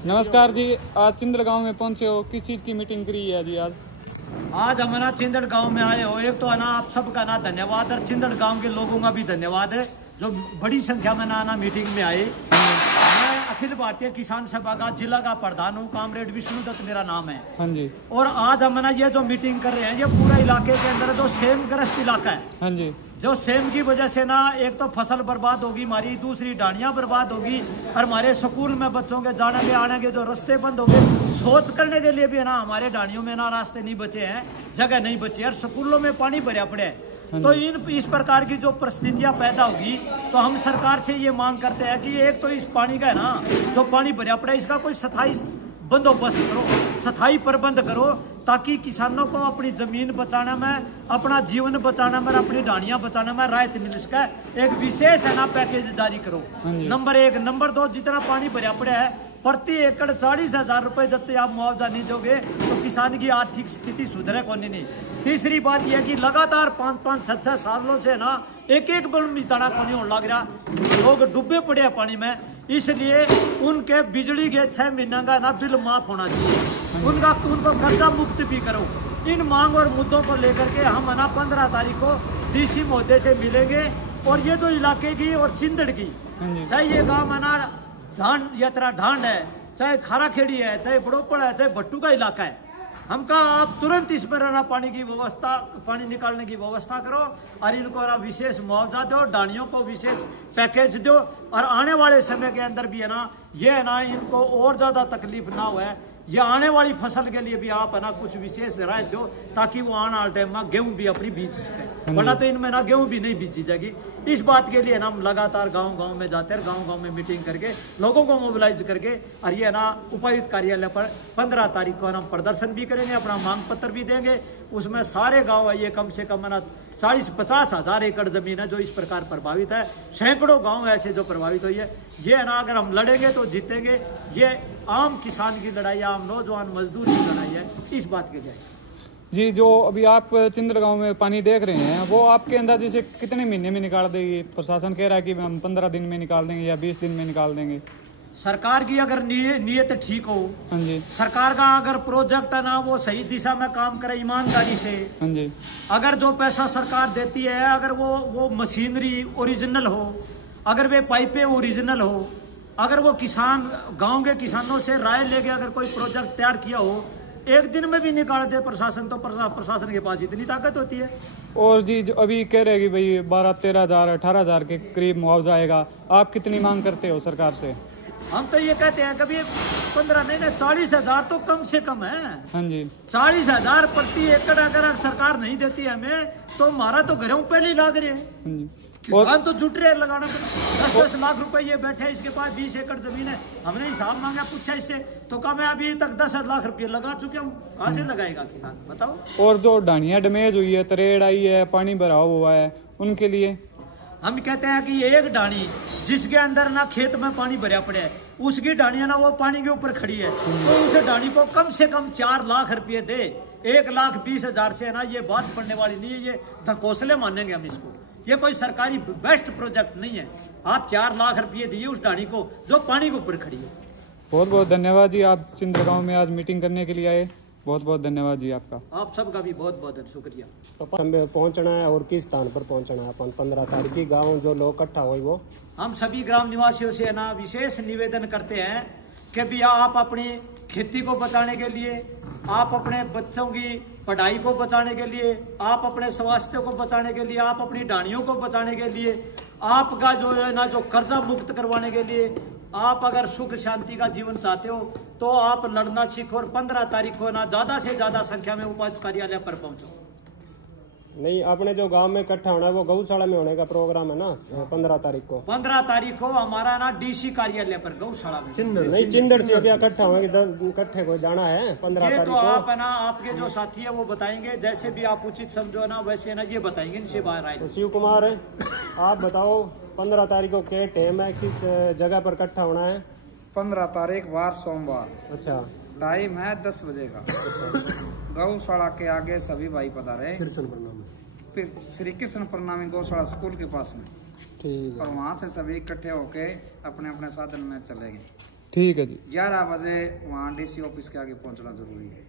नमस्कार जी, आज चिंदड़ गांव में पहुंचे हो, किस चीज की मीटिंग करी है जी? आज हम ना चिंदड़ गांव में आए हो। एक तो ना आप सबका ना धन्यवाद और चिंदड़ गांव के लोगों का भी धन्यवाद है जो बड़ी संख्या में ना मीटिंग में आए। मैं अखिल भारतीय किसान सभा का जिला का प्रधान हूँ, कामरेड विष्णु दत्त मेरा नाम है। हाँ जी। और आज हम ना ये जो मीटिंग कर रहे हैं, ये पूरा इलाके के अंदर जो सेम ग्रस्त इलाका है, हाँ जी, जो सेम की वजह से ना एक तो फसल बर्बाद होगी हमारी, दूसरी डानियां बर्बाद होगी और हमारे स्कूल में बच्चों के जाने के आने के जो रास्ते बंद हो गए, सोच करने के लिए भी ना हमारे डानियों में ना रास्ते नहीं बचे हैं, जगह नहीं बची और स्कूलों में पानी भरा पड़े है। तो इस प्रकार की जो परिस्थितियां पैदा होगी तो हम सरकार से ये मांग करते हैं कि एक तो इस पानी का है ना जो पानी भरा पड़ा है, इसका कोई स्थायी बंदोबस्त करो, स्थायी प्रबंध करो, ताकि किसानों को अपनी जमीन बचाने में, अपना जीवन बचाने में, अपनी ढाणियां बचाने में राहत मिल सके। एक विशेष है ना पैकेज जारी करो, नंबर 1। नंबर 2, जितना पानी भरा पड़ा है प्रति एकड़ 40,000 रुपए जब तक आप मुआवजा नहीं दोगे तो किसान की आर्थिक स्थिति सुधरे कौन नहीं। तीसरी बात यह कि लगातार 5-5, 6-6 सालों से ना एक बल्ब दाना पानी होने लग रहा, लोग डूबे पड़े हैं पानी में, इसलिए उनके बिजली के 6 महीने का ना बिल माफ होना चाहिए, उनको कर्जा मुक्त भी करो। इन मांग और मुद्दों को लेकर के हम ना 15 तारीख को डीसी महोदय से मिलेंगे। और ये जो इलाके की और चिंदड़ की, चाहे ये गाँव है ना ढांड है, चाहे खाराखेड़ी है, चाहे बड़ोपड़ है, चाहे भट्टू का इलाका है, हम कहा आप तुरंत इसमें रहना पानी की व्यवस्था, पानी निकालने की व्यवस्था करो और इनको ना विशेष मुआवजा दो, डानियों को विशेष पैकेज दो और आने वाले समय के अंदर भी है ना ये है ना इनको और ज्यादा तकलीफ ना हो, ये आने वाली फसल के लिए भी आप है ना कुछ विशेष राहत दो, ताकि वो आने वाले टाइम में गेहूं भी अपनी बीज सके, वरना तो इनमें ना गेहूं भी नहीं बीजी जाएगी। इस बात के लिए ना हम लगातार गांव-गांव में जाते हैं, गांव-गांव में मीटिंग करके लोगों को मोबिलाइज करके और ये ना उपायुक्त कार्यालय पर 15 तारीख को हम प्रदर्शन भी करेंगे, अपना मांग पत्र भी देंगे। उसमें सारे गांव आइए, कम से कम ना 40-50 हजार एकड़ जमीन है जो इस प्रकार प्रभावित है, सैकड़ों गांव ऐसे जो प्रभावित हुई है। ये है ना अगर हम लड़ेंगे तो जीतेंगे, ये आम किसान की लड़ाई, आम नौजवान मजदूर की लड़ाई है, इस बात के लिए। जी, जो अभी आप चिंदड़ गांव में पानी देख रहे हैं वो आपके अंदाजे से कितने महीने में निकाल देगी? प्रशासन कह रहा है कि हम 15 दिन में निकाल देंगे या 20 दिन में निकाल देंगे। सरकार की अगर नीयत ठीक हो, हाँ जी, सरकार का अगर प्रोजेक्ट है ना वो सही दिशा में काम करे ईमानदारी से, हाँ जी, अगर जो पैसा सरकार देती है अगर वो मशीनरी ओरिजिनल हो, अगर वे पाइपें ओरिजिनल हो, अगर वो किसान गांव के किसानों से राय लेके अगर कोई प्रोजेक्ट तैयार किया हो, एक दिन में भी निकाल दे प्रशासन, तो प्रशासन के पास इतनी ताकत होती है। और जी जो अभी कह रहे हैं कि भाई 12-13 हजार 18 हजार के करीब मुआवजा आएगा, आप कितनी मांग करते हो सरकार से? हम तो ये कहते हैं कभी 15 नहीं, 40,000 तो कम से कम है। हाँ जी, 40,000 प्रति एकड़ अगर सरकार नहीं देती हमें तो हमारा तो घरों पहले ही लाग रहे हैं, किसान तो जुट रहे लगाना। 10-10 लाख रुपए ये बैठे, इसके पास 20 एकड़ जमीन है, हमने हिसाब मांगा, पूछा इससे तो कहा मैं अभी तक 10 लाख रुपए लगा चुके हूँ, कहाँ से लगाएगा किसान बताओ। और जो ढाणियां डैमेज हुई है, तरेड़ आई है, पानी भराव हुआ है, उनके लिए हम कहते हैं कि एक ढाणी जिसके अंदर ना खेत में पानी भरा पड़ा है, उसकी ढाणियां ना वो पानी के ऊपर खड़ी है, तो उस ढाणी को कम से कम 4 लाख रुपये दे। 1,20,000 से ना ये बात पड़ने वाली नहीं है, ये ढकोसले मानेंगे हम इसको। ये कोई सरकारी बेस्ट प्रोजेक्ट नहीं है। आप 4 लाख रुपये दिए उस ढाणी को जो पानी के ऊपर खड़ी है। बहुत बहुत धन्यवाद जी, आप चिंदड़ गांव में आज मीटिंग करने के लिए आए, बहुत बहुत धन्यवाद जी आपका। आप सबका भी बहुत बहुत शुक्रिया। तो पहुंचना है और किस स्थान पर पहुंचना है अपन 15 तारीख की? गांव जो लोग इकट्ठा हुए वो हम सभी ग्राम निवासियों से ना विशेष निवेदन करते हैं कि भैया आप अपनी खेती को बचाने के लिए, आप अपने बच्चों की पढ़ाई को बचाने के लिए, आप अपने स्वास्थ्य को बचाने के लिए, आप अपनी ढाणियों को बचाने के लिए, आपका जो है ना जो कर्जा मुक्त करवाने के लिए, आप अगर सुख शांति का जीवन चाहते हो तो आप लड़ना सीखो और 15 तारीख को ना ज्यादा से ज्यादा संख्या में उपायुक्त कार्यालय पर पहुंचो। नहीं, अपने जो गांव में इकट्ठा होना है वो गौशाला में होने का प्रोग्राम है ना 15 तारीख को। 15 तारीख को हमारा ना डीसी कार्यालय पर गौशाला में। नहीं, चिंदड़ से क्या इकट्ठा होंगे, इकट्ठे को जाना है 15 तारीख तो को। आप है ना आपके जो साथी है वो बताएंगे, जैसे भी आप उचित समझो ना वैसे ना ये बताएंगे, इनसे बाहर आए। शिव कुमार है, आप बताओ 15 तारीख को क्या टाइम है, किस जगह पर इकट्ठा होना है? 15 तारीख वार सोमवार। अच्छा, टाइम है 10 बजे का। गौशाला के आगे सभी भाई पधारे, फिर श्री कृष्ण प्रणामी गौशाला स्कूल के पास में, ठीक है। और वहाँ से सभी इकट्ठे होके अपने अपने साधन में चलेंगे। ठीक है जी। 11 बजे वहाँ डीसी ऑफिस के आगे पहुँचना जरूरी है।